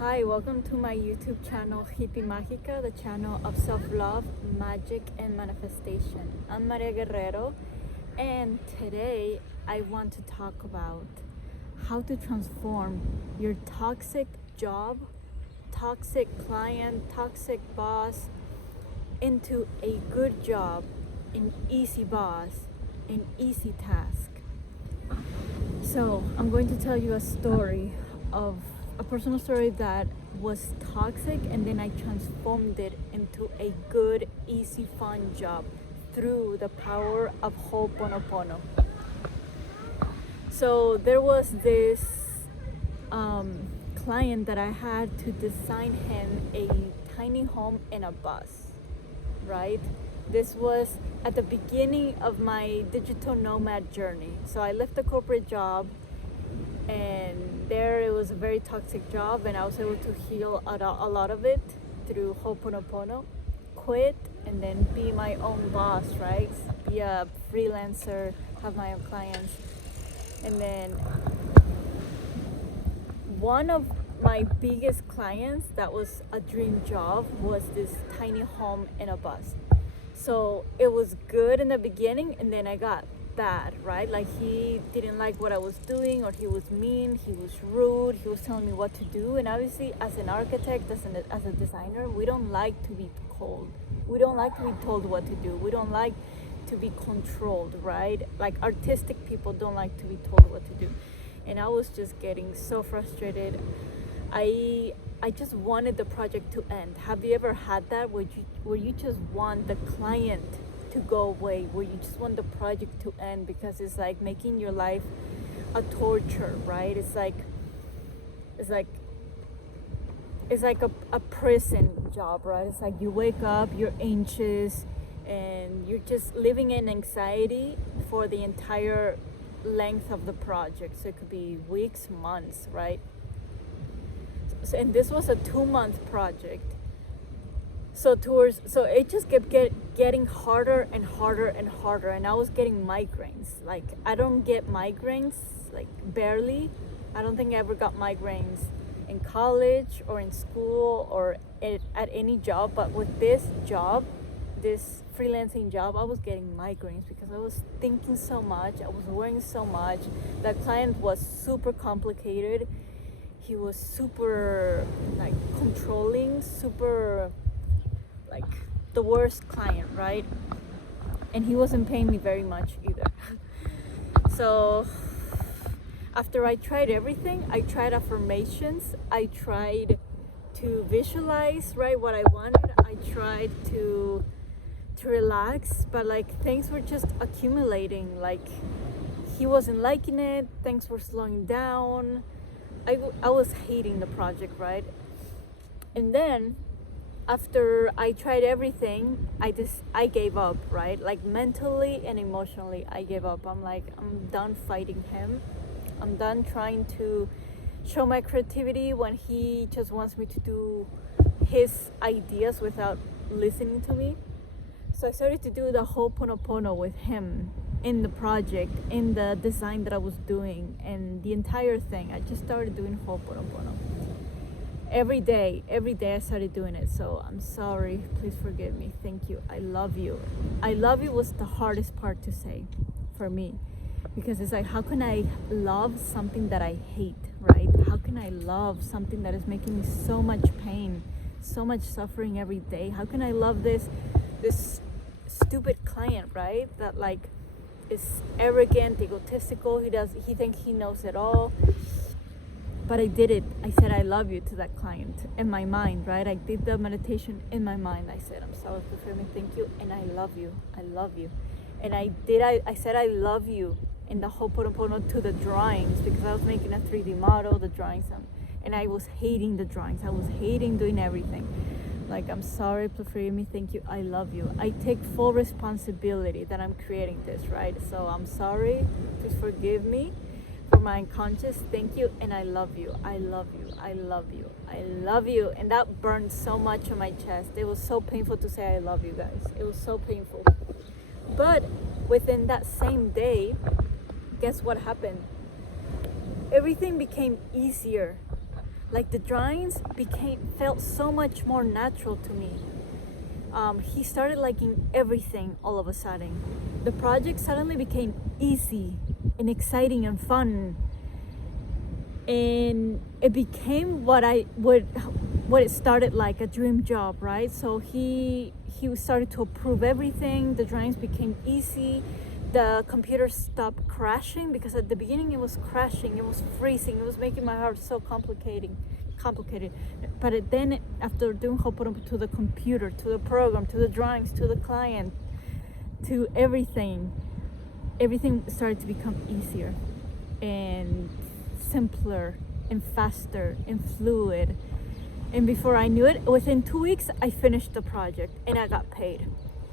Hi, welcome to my YouTube channel Hippie Mágica, the channel of self-love, magic, and manifestation. I'm Maria Guerrero, and today I want to talk about how to transform your toxic job, toxic client, toxic boss into a good job, an easy boss, an easy task. So I'm going to tell you a story of a personal story that was toxic, and then I transformed it into a good, easy, fun job through the power of Ho'oponopono. So there was this client that I had to design him a tiny home and a bus, right? This was at the beginning of my digital nomad journey. So I left the corporate job, and there it was a very toxic job, and I was able to heal a lot of it through Ho'oponopono, quit, and then be my own boss, right? Be a freelancer, have my own clients. And then one of my biggest clients that was a dream job was this tiny home and a bus. So it was good in the beginning, and then I got bad, right? Like, he didn't like what I was doing, or he was mean, he was rude, he was telling me what to do. And obviously, as an architect, as a designer, we don't like to be cold. We don't like to be told what to do. We don't like to be controlled, right? Like, artistic people don't like to be told what to do. And I was just getting so frustrated. I just wanted the project to end. Have you ever had that where you just want the client to go away, where you just want the project to end, because it's like making your life a torture, right? It's like a prison job, right? It's like you wake up, you're anxious, and you're just living in anxiety for the entire length of the project. So it could be weeks, months, right? So, and this was a 2-month project. So it just kept getting harder and harder and harder, and I was getting migraines. Like, I don't get migraines, like, barely. I don't think I ever got migraines in college or in school or at any job, but with this job, this freelancing job, I was getting migraines because I was thinking so much, I was worrying so much. The client was super complicated. He was super, like, controlling, super, like, the worst client, right? And he wasn't paying me very much either. So after I tried everything, I tried affirmations, I tried to visualize, right, what I wanted, I tried to relax, but like, things were just accumulating. Like, he wasn't liking it, things were slowing down. I was hating the project, right? And then after I tried everything, I gave up, right? Like, mentally and emotionally, I gave up. I'm like, I'm done fighting him. I'm done trying to show my creativity when he just wants me to do his ideas without listening to me. So I started to do the Ho'oponopono with him in the project, in the design that I was doing, and the entire thing. I just started doing Ho'oponopono. Every day I started doing it. So I'm sorry, please forgive me, thank you, I love you. I love you was the hardest part to say for me, because it's like, how can I love something that I hate, right? How can I love something that is making me so much pain, so much suffering every day? How can I love this stupid client, right? That, like, is arrogant, egotistical, he thinks he knows it all. But I did it. I said I love you to that client in my mind, right? I did the meditation in my mind. I said, I'm sorry, forgive me, thank you, and I love you. I love you. And I said I love you in the Ho'oponopono to the drawings, because I was making a 3D model, the drawings, and I was hating the drawings. I was hating doing everything. Like, I'm sorry, please forgive me, thank you, I love you. I take full responsibility that I'm creating this, right? So I'm sorry, please forgive me for my unconscious, thank you, and I love you. I love you. I love you. I love you. And that burned so much on my chest. It was so painful to say I love you, guys. It was so painful. But within that same day, guess what happened? Everything became easier. Like the drawings felt so much more natural to me. He started liking everything all of a sudden. The project suddenly became easy and exciting and fun, and it became what it started like, a dream job, right? So he started to approve everything. The drawings became easy. The computer stopped crashing, because at the beginning it was crashing, it was freezing, it was making my heart so complicated. But then after doing Ho'oponopono, to the computer, to the program, to the drawings, to the client, to everything started to become easier and simpler and faster and fluid. And before I knew it, within 2 weeks I finished the project and I got paid.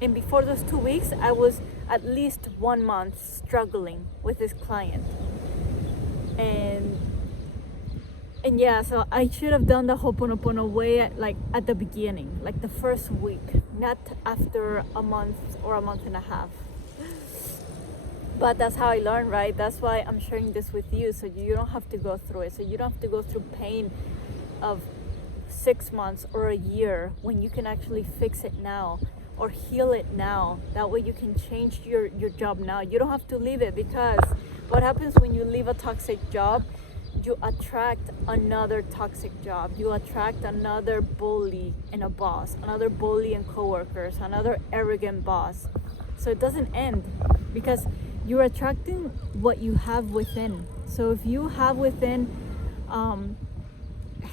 And before those 2 weeks, I was at least 1 month struggling with this client. And yeah, so I should have done the Ho'oponopono way at the beginning, like the first week, not after a month or a month and a half. But that's how I learned, right? That's why I'm sharing this with you, so you don't have to go through it. So you don't have to go through pain of 6 months or a year, when you can actually fix it now or heal it now. That way you can change your job now. You don't have to leave it, because what happens when you leave a toxic job, you attract another toxic job. You attract another bully and a boss, another bully and coworkers, another arrogant boss. So it doesn't end, because you're attracting what you have within. So if you have within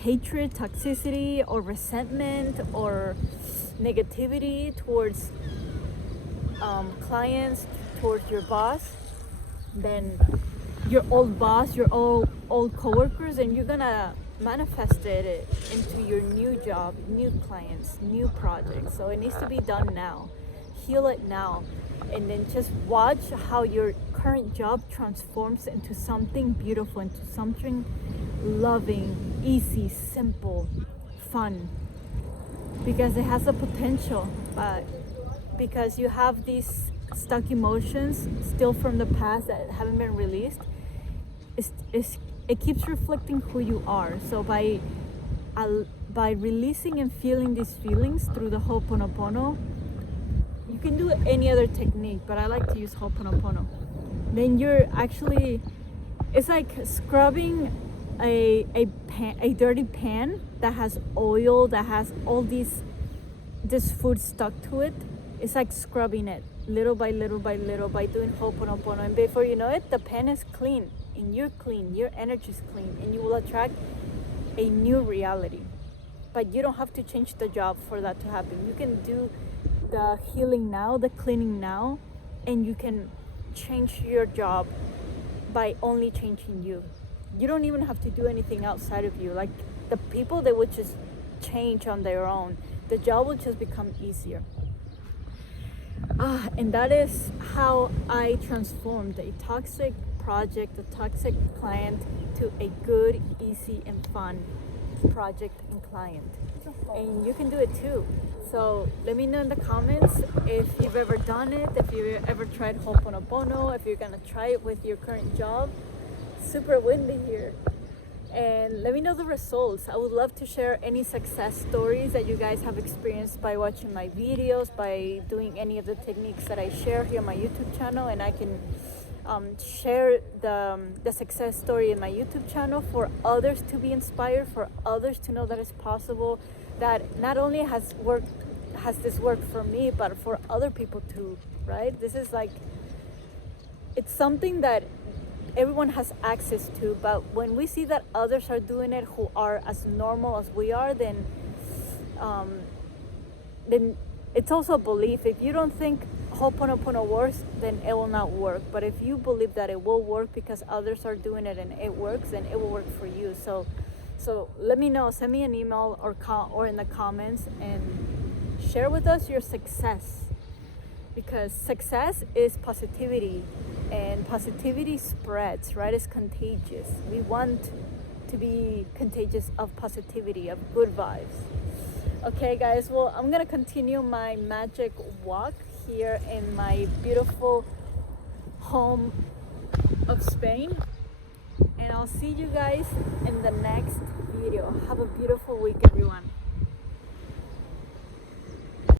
hatred, toxicity, or resentment, or negativity towards clients, towards your boss, then your old boss, your old coworkers, and you're gonna manifest it into your new job, new clients, new projects. So it needs to be done now. Heal it now, and then just watch how your current job transforms into something beautiful, into something loving, easy, simple, fun, because it has a potential. But because you have these stuck emotions still from the past that haven't been released, it keeps reflecting who you are. So by releasing and feeling these feelings through the Ho'oponopono, you can do any other technique, but I like to use Ho'oponopono. Then you're actually, it's like scrubbing a dirty pan that has oil, that has all this food stuck to it. It's like scrubbing it little by little by little by doing Ho'oponopono, and before you know it, the pan is clean and you're clean, your energy is clean, and you will attract a new reality. But you don't have to change the job for that to happen. You can do the healing now, the cleaning now, and you can change your job by only changing you. You don't even have to do anything outside of you. Like the people, they would just change on their own. The job will just become easier. And that is how I transformed a toxic project, a toxic client, to a good, easy, and fun project and client. And you can do it too. So let me know in the comments if you've ever done it, if you've ever tried Ho'oponopono, if you're gonna try it with your current job. Super windy here. And let me know the results. I would love to share any success stories that you guys have experienced by watching my videos, by doing any of the techniques that I share here on my YouTube channel, and I can share the success story in my YouTube channel for others to be inspired, for others to know that it's possible, that not only has this worked for me, but for other people too, right? This is like, it's something that everyone has access to, but when we see that others are doing it who are as normal as we are, then it's also a belief. If you don't think Ho'oponopono works, then it will not work. But if you believe that it will work because others are doing it and it works, then it will work for you. So let me know. Send me an email or in the comments and share with us your success, because success is positivity, and positivity spreads, right? It's contagious. We want to be contagious of positivity, of good vibes. Okay guys, well, I'm gonna continue my magic walk here in my beautiful home of Spain, and I'll see you guys in the next video. video. Have a beautiful week, everyone.